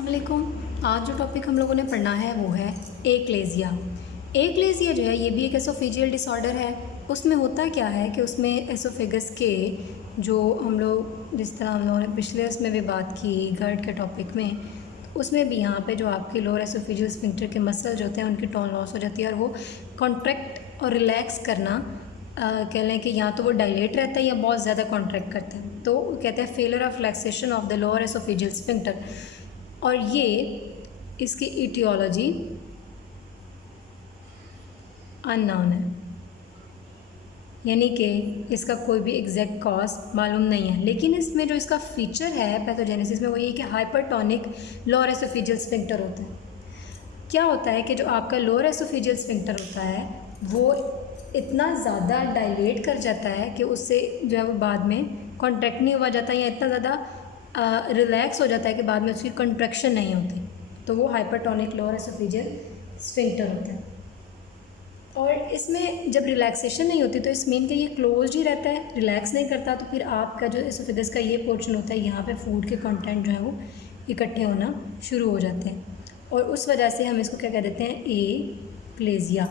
अस्सलामुअलैकुम। आज जो टॉपिक हम लोगों ने पढ़ना है वो है एक्लेज़िया। एक्लेज़िया जो है ये भी एक एसोफेजियल डिसऑर्डर है। उसमें होता क्या है कि उसमें एसोफेगस के जो हम लोग जिस तरह हम लोगों ने पिछले उसमें भी बात की गर्ड के टॉपिक में, तो उसमें भी यहाँ पे जो आपके लोअर एसोफेजियल स्फिंक्टर के मसल जो होते हैं उनकी टोन लॉस हो जाती है और वो कॉन्ट्रैक्ट और रिलैक्स करना कह लें कि या तो वो डायलेट रहता है या बहुत ज़्यादा कॉन्ट्रैक्ट करता है, तो कहते हैं failure of relaxation of the lower oesophageal sphincter. और ये इसकी इटियोलॉजी अननोन है, यानी कि इसका कोई भी एग्जैक्ट कॉज मालूम नहीं है। लेकिन इसमें जो इसका फीचर है पैथोजेनेसिस में वो ये कि हाइपरटोनिक लोअर एसोफेजियल स्फिंक्टर होता है। क्या होता है कि जो आपका लोअर एसोफेजियल स्फिंक्टर होता है वो इतना ज़्यादा डायलेट कर जाता है कि उससे जो है वो बाद में कॉन्ट्रैक्ट नहीं हुआ जाता या इतना ज़्यादा रिलैक्स हो जाता है कि बाद में उसकी कंट्रैक्शन नहीं होती, तो वो हाइपरटोनिक लोअर एसोफेजियल स्फिंक्टर होता है। और इसमें जब रिलैक्सेशन नहीं होती तो इस मीन के ये क्लोज ही रहता है, रिलैक्स नहीं करता, तो फिर आपका जो एसोफेगस का ये पोर्शन होता है यहाँ पे फूड के कंटेंट जो है वो इकट्ठे होना शुरू हो जाते हैं और उस वजह से हम इसको क्या कह देते हैं, एक्लेज़िया,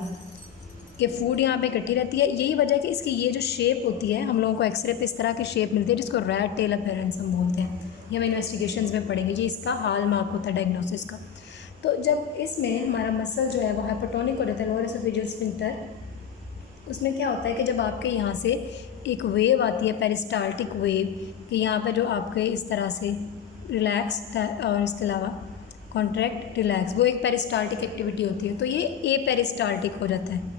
कि फूड यहाँ पे इकट्ठी रहती है। यही वजह है कि इसकी ये जो शेप होती है हम लोगों को एक्सरे पे इस तरह की शेप मिलती है जिसको रैट टेल अपीयरेंस हम बोलते हैं। ये हम इन्वेस्टिगेशंस में पढ़ेंगे, ये इसका हाल मार्क होता है डायग्नोसिस का। तो जब इसमें हमारा मसल जो है वो हाइपरटोनिक हो जाता है लोअर एसोफेजियल स्फिंक्टर, उसमें क्या होता है कि जब आपके यहाँ से एक वेव आती है पेरिस्टाल्टिक वेव कि यहाँ पे जो आपके इस तरह से रिलैक्स और इसके अलावा कॉन्ट्रैक्ट रिलैक्स, वो एक पेरिस्टाल्टिक एक्टिविटी होती है, तो ये ए पेरिस्टाल्टिक हो जाता है।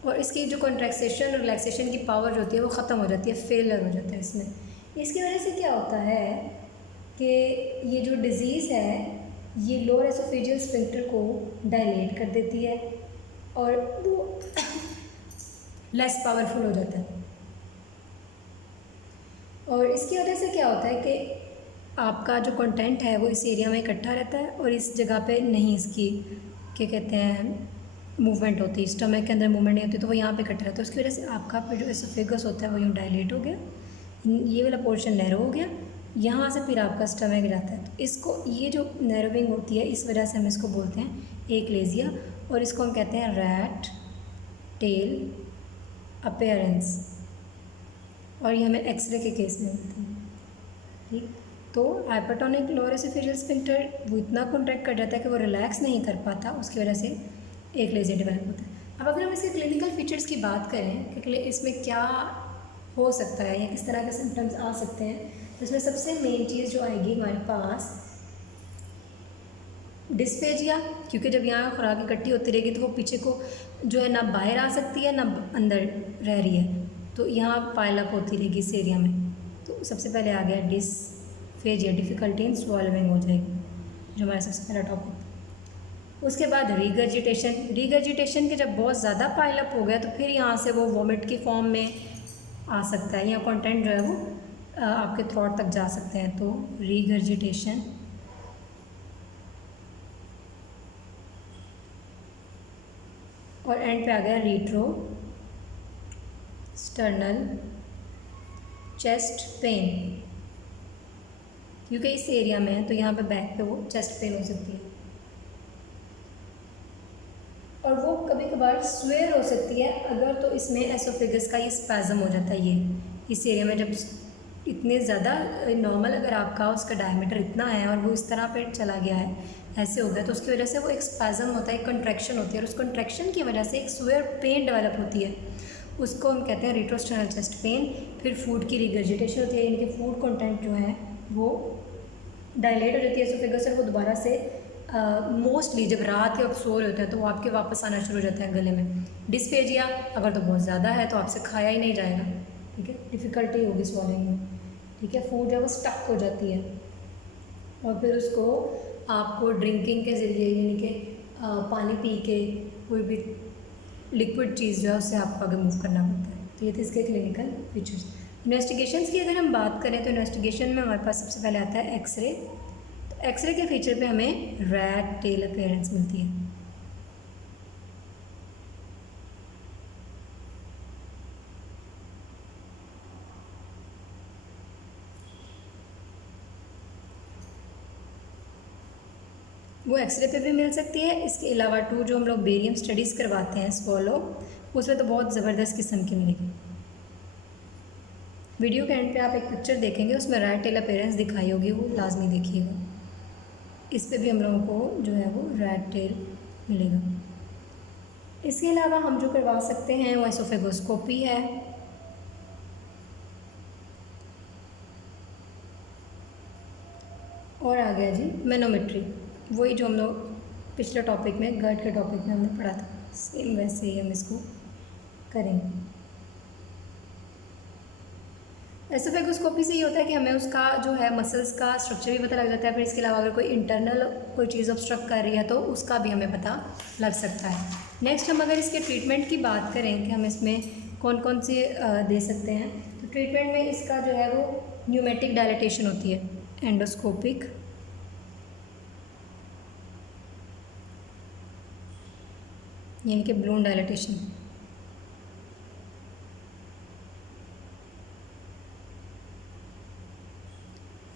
और इसकी जो कॉन्ट्रैक्सेशन और रिलैक्सेशन की पावर जो होती है वो ख़त्म हो जाती है, फेलियर हो जाता है इसमें। इसकी वजह से क्या होता है कि ये जो डिज़ीज़ है ये लोअर एसोफेजियल स्फिंक्टर को डायलेट कर देती है और वो लेस पावरफुल हो जाता है। और इसकी वजह से क्या होता है कि आपका जो कंटेंट है वो इस एरिया में इकट्ठा रहता है और इस जगह पे नहीं इसकी क्या कहते हैं मूवमेंट होती है, स्टमक के अंदर मूवमेंट नहीं होती, तो वो यहाँ पे इकट्ठा रहता है। उसकी वजह से आपका फिर जो एसोफेगस होता है वो यूँ डायलेट हो गया, ये वाला पोर्शन नैरो हो गया, यहाँ से फिर आपका स्टमक जाता है। तो इसको ये जो नैरोविंग होती है इस वजह से हम इसको बोलते हैं एक्लेज़िया और इसको हम कहते हैं रैट टेल अपीयरेंस, और ये हमें एक्सरे के केस में मिलती है। ठीक, तो हाइपरटोनिक लोअर एसोफेजियल स्फिंक्टर वो इतना कॉन्ट्रैक्ट कर जाता है कि वो रिलैक्स नहीं कर पाता, उसकी वजह से एक्लेज़िया डेवलप होता है। अब अगर हम इसके क्लिनिकल फीचर्स की बात करें कि इसमें क्या हो सकता है या किस तरह के सिम्टम्स आ सकते हैं, तो इसमें सबसे मेन चीज़ जो आएगी हमारे पास डिस्फेजिया, क्योंकि जब यहाँ खुराक इकट्ठी होती रहेगी तो वो पीछे को जो है ना बाहर आ सकती है ना अंदर रह रही है, तो यहाँ पाइलअप होती रहेगी इस एरिया में। तो सबसे पहले आ गया डिस्फेजिया, डिफ़िकल्टी इन स्वॉलोइंग हो जाएगी जो हमारा सबसे पहला टॉपिक। उसके बाद रीगर्जिटेशन, रीगर्जिटेशन के जब बहुत ज़्यादा पाइलअप हो गया तो फिर यहाँ से वो वोमिट की फॉर्म में आ सकता है या कंटेंट जो है वो आपके थ्रोट तक जा सकते हैं, तो रीगर्जिटेशन। और एंड पे आ गया रीट्रो स्टर्नल चेस्ट पेन, क्योंकि इस एरिया में है तो यहाँ पे बैक पे वो चेस्ट पेन हो सकती है और वो कभी कभार स्वेयर हो सकती है अगर तो इसमें एसोफेगस का ये स्पैज़म हो जाता है, ये इस एरिया में जब इतने ज़्यादा नॉर्मल अगर आपका उसका डायमीटर इतना है और वो इस तरह पे चला गया है, ऐसे हो गया, तो उसकी वजह से वो एक स्पैज़म होता है, एक कंट्रैक्शन होती है और उस कंट्रैक्शन की वजह से एक स्वेयर पेन डेवलप होती है, उसको हम कहते हैं रेट्रोस्टर्नल चेस्ट पेन। फिर फूड की रिगर्जिटेशन होती है, इनके फूड कंटेंट जो है वो डायलेट हो जाती है एसोफेगस और वो दोबारा से मोस्टली जब रात के वक्त सो रहे होते हैं तो वो आपके वापस आना शुरू हो जाता है गले में। डिस्फेजिया अगर तो बहुत ज़्यादा है तो आपसे खाया ही नहीं जाएगा, ठीक है, डिफ़िकल्टी होगी स्वॉलिंग में, ठीक है, फूड जो है वो स्टक हो जाती है और फिर उसको आपको ड्रिंकिंग के ज़रिए यानी कि पानी पी के कोई भी लिक्विड चीज़ जो है उससे आपको आगे मूव करना पड़ता है। तो ये थे इसके क्लिनिकल फीचर्स। इन्वेस्टिगेशंस की अगर हम बात करें तो इन्वेस्टिगेशन में हमारे पास सबसे पहले आता है एक्सरे। तो एक्सरे के फीचर पे हमें रैट टेल अपीयरेंस मिलती है। वो एक्सरे पे भी मिल सकती है। इसके अलावा टू जो हम लोग बेरियम स्टडीज़ करवाते हैं स्वॉलो, उसमें तो बहुत ज़बरदस्त किस्म की मिलेगी। वीडियो के एंड पे आप एक पिक्चर देखेंगे, उसमें रैट टेल अपीयरेंस दिखाई होगी, वो लाजमी देखिएगा। इस पे भी हम लोगों को जो है वो रैट टेल मिलेगा। इसके अलावा हम जो करवा सकते हैं वो एसोफेगोस्कोपी है। और आ गया जी मैनोमेट्री, वही जो हम लोग पिछले टॉपिक में गर्ड के टॉपिक में हमने पढ़ा था, सेम वैसे ही हम इसको करेंगे। एसोफेगोस्कोपी से ये होता है कि हमें उसका जो है मसल्स का स्ट्रक्चर भी पता लग जाता है। फिर इसके अलावा अगर कोई इंटरनल कोई चीज़ ऑब्स्ट्रक्ट कर रही है तो उसका भी हमें पता लग सकता है। नेक्स्ट हम अगर इसके ट्रीटमेंट की बात करें कि हम इसमें कौन कौन से दे सकते हैं, तो ट्रीटमेंट में इसका जो है वो न्यूमेटिक डायलिटेशन होती है, एंडोस्कोपिक, यानी कि balloon dilatation.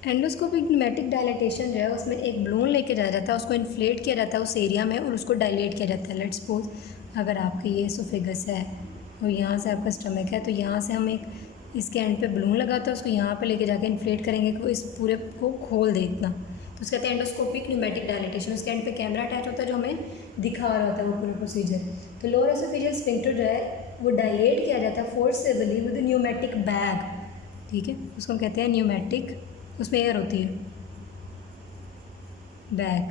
Endoscopic pneumatic dilatation जो है उसमें एक बलून लेके जाया जाता है, उसको इन्फ्लेट किया जाता है उस एरिया में और उसको डायलेट किया जाता है। लेट्स सपोज अगर आपके ये एसोफेगस है और यहाँ से आपका स्टमक है, तो यहाँ से हम एक इसके एंड पे बलून लगाते हैं, उसको यहाँ पे लेके जाके इन्फ्लेट करेंगे कि वो इस पूरे को खोल दे इतना, तो उसके कहते हैं एंडोस्कोपिक न्यूमेटिक डायलिटेशन। उसके एंड पे कैमरा अटैच होता है जो हमें दिखा रहा होता है वो पूरा प्रोसीजर। तो लोअर एसोफेजियल स्फिंक्टर जो है वो डायलेट किया जाता है फोर्सेबली विद न्यूमेटिक बैग, ठीक है, उसको हम कहते हैं न्यूमेटिक, उसमें एयर होती है बैग।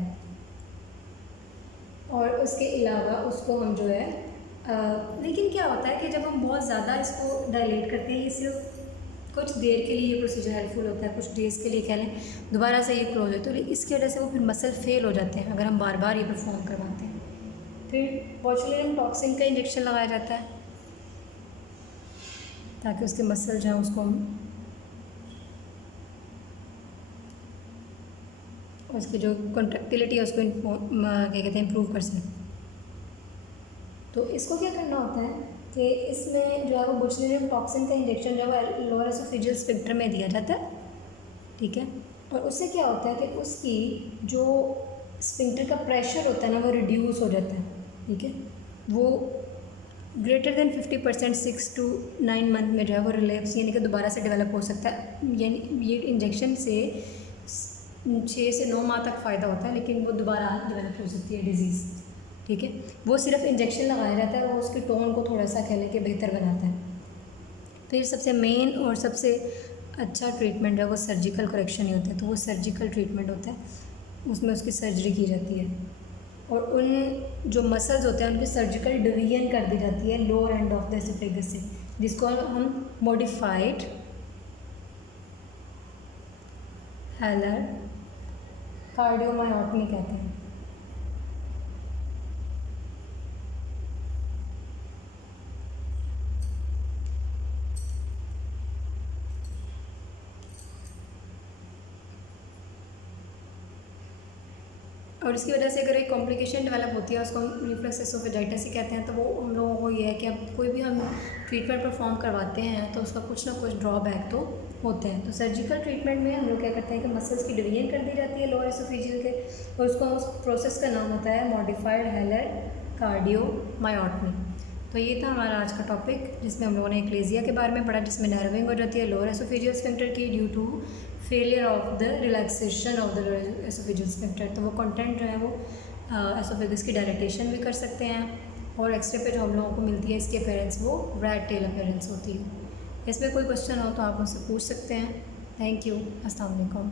और उसके अलावा उसको हम जो है लेकिन क्या होता है कि जब हम बहुत ज़्यादा इसको डायलेट करते हैं, ये सिर्फ कुछ देर के लिए ये प्रोसीजर हेल्पफुल होता है, कुछ डेज़ के लिए कह लें, दोबारा से ये क्लोज होता है, तो इसकी वजह से वो फिर मसल फेल हो जाते हैं अगर हम बार बार ये परफॉर्म करवाते हैं। फिर बोtulinum टॉक्सिन का इंजेक्शन लगाया जाता है ताकि उसके मसल जो है उसको उसकी जो कॉन्ट्रैक्टिलिटी है उसको क्या कहते हैं इम्प्रूव कर सकें। तो इसको क्या करना होता है कि इसमें जो है वो बोtulinum टॉक्सिन का इंजेक्शन जो है लोअर एसोफेजियल स्फिंक्टर में दिया जाता है, ठीक है। और उससे क्या होता है कि उसकी जो स्फिंक्टर का प्रेशर होता है ना वो रिड्यूस हो जाता है, ठीक है। वो ग्रेटर देन 50% 6 to 9 मंथ में जो है वो रिलैप्स यानी कि दोबारा से डेवलप हो सकता है। यानी ये इंजेक्शन से 6 से 9 माह तक फ़ायदा होता है, लेकिन वो दोबारा डेवलप हो सकती है डिजीज़, ठीक है। वो सिर्फ इंजेक्शन लगाया जाता है, वो उसके टोन को थोड़ा सा कह लें कि बेहतर बनाता है। फिर सबसे मेन और सबसे अच्छा ट्रीटमेंट है वो सर्जिकल करेक्शन ही होता है। तो वो सर्जिकल ट्रीटमेंट होता है, उसमें उसकी सर्जरी की जाती है और उन जो मसल्स होते हैं उनकी सर्जिकल डिवीजन कर दी जाती है lower end of the oesophagus से, जिसको हम मॉडिफाइड हेलर कार्डियोमायोटमी कहते हैं। और इसकी वजह से अगर एक कॉम्प्लिकेशन डेवलप होती है उसको हम रिफ्लक्स एसोफेजाइटिस ही कहते हैं। तो वो हम लोगों को ये है कि अब कोई भी हम ट्रीटमेंट परफॉर्म करवाते हैं तो उसका कुछ ना कुछ ड्रॉबैक तो होते हैं। तो सर्जिकल ट्रीटमेंट में हम लोग क्या करते हैं कि मसल्स की डिवीजन कर दी जाती है लोअर एसोफेजियल के, और उसको उस प्रोसेस का नाम होता है मॉडिफाइड हेलर कार्डियोमायोटमी। तो ये था हमारा आज का टॉपिक, जिसमें हम लोगों ने एक्लेजिया के बारे में पढ़ा, जिसमें नर्विंग हो जाती है लोअर एसोफेजियल स्फिंक्टर की due to failure of the relaxation of the oesophageal sphincter. तो वो कंटेंट जो है वो एसोफेगस की डायलिटेशन भी कर सकते हैं। और एक्सरे पे जो हम लोगों को मिलती है इसकी अपीयरेंस वो रैट टेल अपीयरेंस होती है। इसमें कोई क्वेश्चन हो तो आप मुझसे पूछ सकते हैं। Thank you. अस्सलाम वालेकुम।